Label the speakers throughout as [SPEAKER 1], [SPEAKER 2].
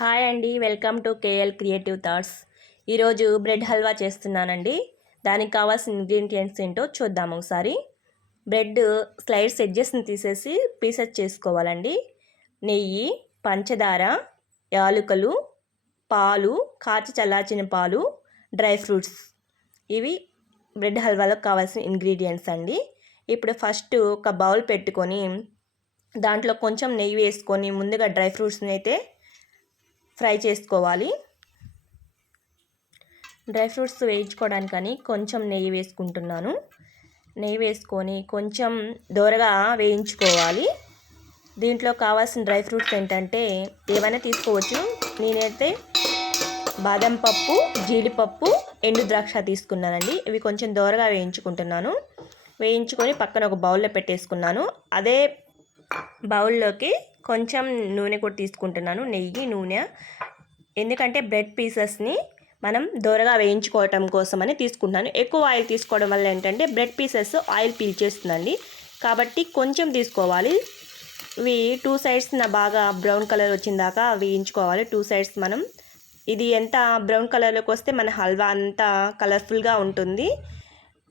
[SPEAKER 1] Hi అండి welcome to KL creative thoughts. ఈరోజు bread halwa చేస్తున్నానండి. దానికి కావాల్సిన ఇంగ్రీడియంట్స్ ఏంటో చూద్దాం ఒకసారి. బ్రెడ్ స్లైడ్స్ ఎడ్జెస్ని తీసేసి పీసెస్ చేసుకోవాలండి. నెయ్యి పంచదార యాలుకలు పాలు కాచి చల్లార్చిన పాలు డ్రై ఫ్రూట్స్. ఇవి బ్రెడ్ హల్వాలో కావాల్సిన ఇంగ్రీడియంట్స్ అండి. ఇప్పుడు ఫస్ట్ ఒక బౌల్ పెట్టుకొని దాంట్లో కొంచెం నెయ్యి వేసుకొని ముందుగా డ్రై ఫ్రూట్స్ని అయితే ఫ్రై చేసుకోవాలి. డ్రై ఫ్రూట్స్ వేయించుకోవడానికని కొంచెం నెయ్యి వేసుకుంటున్నాను. నెయ్యి వేసుకొని కొంచెం దోరగా వేయించుకోవాలి. దీంట్లో కావాల్సిన డ్రై ఫ్రూట్స్ ఏంటంటే ఏమైనా తీసుకోవచ్చు. నేనైతే బాదం పప్పు జీడిపప్పు ఎండు ద్రాక్ష తీసుకున్నానండి. ఇవి కొంచెం దోరగా వేయించుకుంటున్నాను. వేయించుకొని పక్కన ఒక బౌల్లో పెట్టేసుకున్నాను. అదే బౌల్లోకి కొంచెం నూనె కూడా తీసుకుంటున్నాను నెయ్యి నూనె. ఎందుకంటే బ్రెడ్ పీసెస్ని మనం దూరగా వేయించుకోవటం కోసమని తీసుకుంటున్నాను. ఎక్కువ ఆయిల్ తీసుకోవడం వల్ల ఏంటంటే బ్రెడ్ పీసెస్ ఆయిల్ పీల్చేస్తుందండి కాబట్టి కొంచెం తీసుకోవాలి. ఇవి టూ సైడ్స్ నా బాగా బ్రౌన్ కలర్ వచ్చిన దాకా వేయించుకోవాలి. టూ సైడ్స్ మనం ఇది ఎంత బ్రౌన్ కలర్లోకి వస్తే మన హల్వా అంతా కలర్ఫుల్గా ఉంటుంది.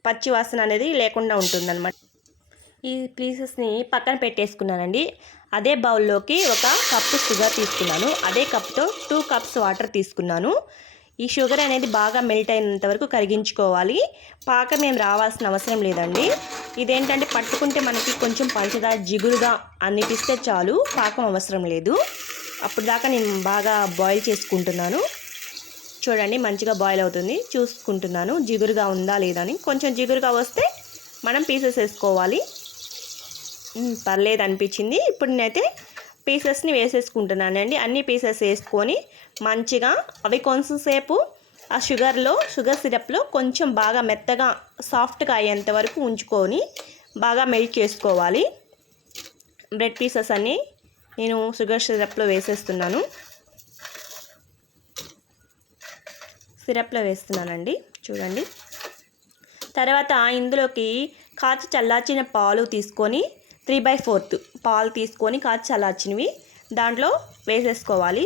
[SPEAKER 1] పచ్చి వాసన అనేది లేకుండా ఉంటుంది అనమాట ఈ పీసెస్ని పక్కన పెట్టేసుకున్నానండి. అదే బౌల్లోకి ఒక కప్పు షుగర్ తీసుకున్నాను. అదే కప్తో టూ కప్స్ వాటర్ తీసుకున్నాను. ఈ షుగర్ అనేది బాగా మెల్ట్ అయినంత వరకు కరిగించుకోవాలి. పాకం ఏం రావాల్సిన అవసరం లేదండి. ఇదేంటంటే పట్టుకుంటే మనకి కొంచెం పంచదార జిగురుగా అనిపిస్తే చాలు పాకం అవసరం లేదు. అప్పుడు దాకా నేను బాగా బాయిల్ చేసుకుంటున్నాను. చూడండి మంచిగా బాయిల్ అవుతుంది. చూసుకుంటున్నాను జిగురుగా ఉందా లేదా అని. కొంచెం జిగురుగా వస్తే మనం పీసెస్ వేసుకోవాలి. పర్లేదు అనిపించింది. ఇప్పుడు నేనైతే పీసెస్ని వేసేసుకుంటున్నానండి. అన్ని పీసెస్ వేసుకొని మంచిగా అవి కొంచెంసేపు ఆ షుగర్లో షుగర్ సిరప్లో కొంచెం బాగా మెత్తగా సాఫ్ట్గా అయ్యేంత వరకు ఉంచుకొని బాగా మెల్ట్ చేసుకోవాలి. బ్రెడ్ పీసెస్ అన్నీ నేను షుగర్ సిరప్లో వేసేస్తున్నాను. సిరప్లో వేస్తున్నానండి. చూడండి. తర్వాత ఇందులోకి కాచి చల్లార్చిన పాలు తీసుకొని త్రీ బై ఫోర్త్ పాలు తీసుకొని కాచి చల్లార్చినవి దాంట్లో వేసేసుకోవాలి.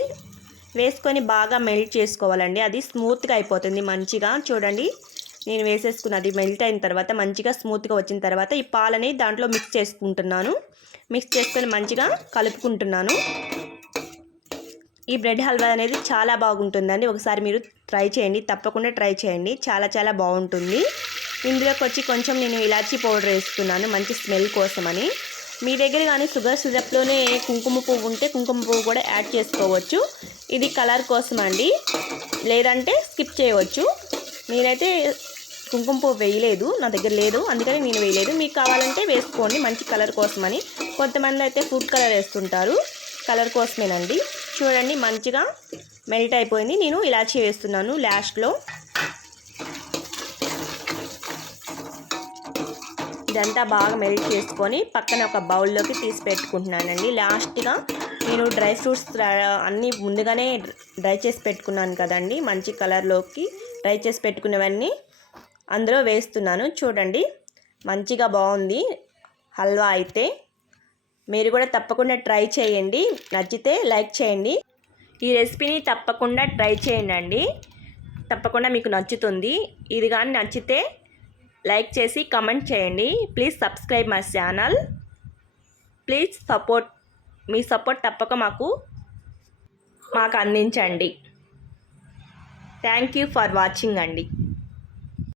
[SPEAKER 1] వేసుకొని బాగా మెల్ట్ చేసుకోవాలండి. అది స్మూత్గా అయిపోతుంది మంచిగా. చూడండి నేను వేసేసుకున్నది మెల్ట్ అయిన తర్వాత మంచిగా స్మూత్గా వచ్చిన తర్వాత ఈ పాలని దాంట్లో మిక్స్ చేసుకుంటున్నాను. మిక్స్ చేసుకొని మంచిగా కలుపుకుంటున్నాను. ఈ బ్రెడ్ హల్వా అనేది చాలా బాగుంటుందండి. ఒకసారి మీరు ట్రై చేయండి. తప్పకుండా ట్రై చేయండి. చాలా చాలా బాగుంటుంది. ఇందులోకి వచ్చి కొంచెం నేను ఇలాచీ పౌడర్ వేసుకున్నాను. మంచి స్మెల్ కోసమని. మీ దగ్గర కానీ షుగర్ సిరప్లోనే కుంకుమ పువ్వు ఉంటే కుంకుమ పువ్వు కూడా యాడ్ చేసుకోవచ్చు. ఇది కలర్ కోసం అండి. లేదంటే స్కిప్ చేయవచ్చు. నేనైతే కుంకుమ పువ్వు వేయలేదు. నా దగ్గర లేదు. అందుకని నేను వేయలేదు. మీకు కావాలంటే వేసుకోండి. మంచి కలర్ కోసమని. కొంతమంది అయితే ఫుడ్ కలర్ వేస్తుంటారు. కలర్ కోసమేనండి. చూడండి మంచిగా మెల్ట్ అయిపోయింది. నేను ఇలాచీ వేస్తున్నాను లాస్ట్లో. ఇదంతా బాగా మెల్ట్ చేసుకొని పక్కన ఒక బౌల్లోకి తీసి పెట్టుకుంటున్నానండి. లాస్ట్గా నేను డ్రై ఫ్రూట్స్ అన్నీ ముందుగానే డ్రై చేసి పెట్టుకున్నాను కదండి. మంచి కలర్లోకి డ్రై చేసి పెట్టుకున్నవన్నీ అందులో వేస్తున్నాను. చూడండి మంచిగా బాగుంది. హల్వా అయితే మీరు కూడా తప్పకుండా ట్రై చేయండి. నచ్చితే లైక్ చేయండి. ఈ రెసిపీని తప్పకుండా ట్రై చేయండి తప్పకుండా మీకు నచ్చుతుంది. ఇది కానీ నచ్చితే లైక్ చేసి కమెంట్ చేయండి. Please subscribe my channel. Please support me support తప్పక మాకు మాకు అందించండి. థ్యాంక్ యూ ఫర్ వాచింగ్ అండి.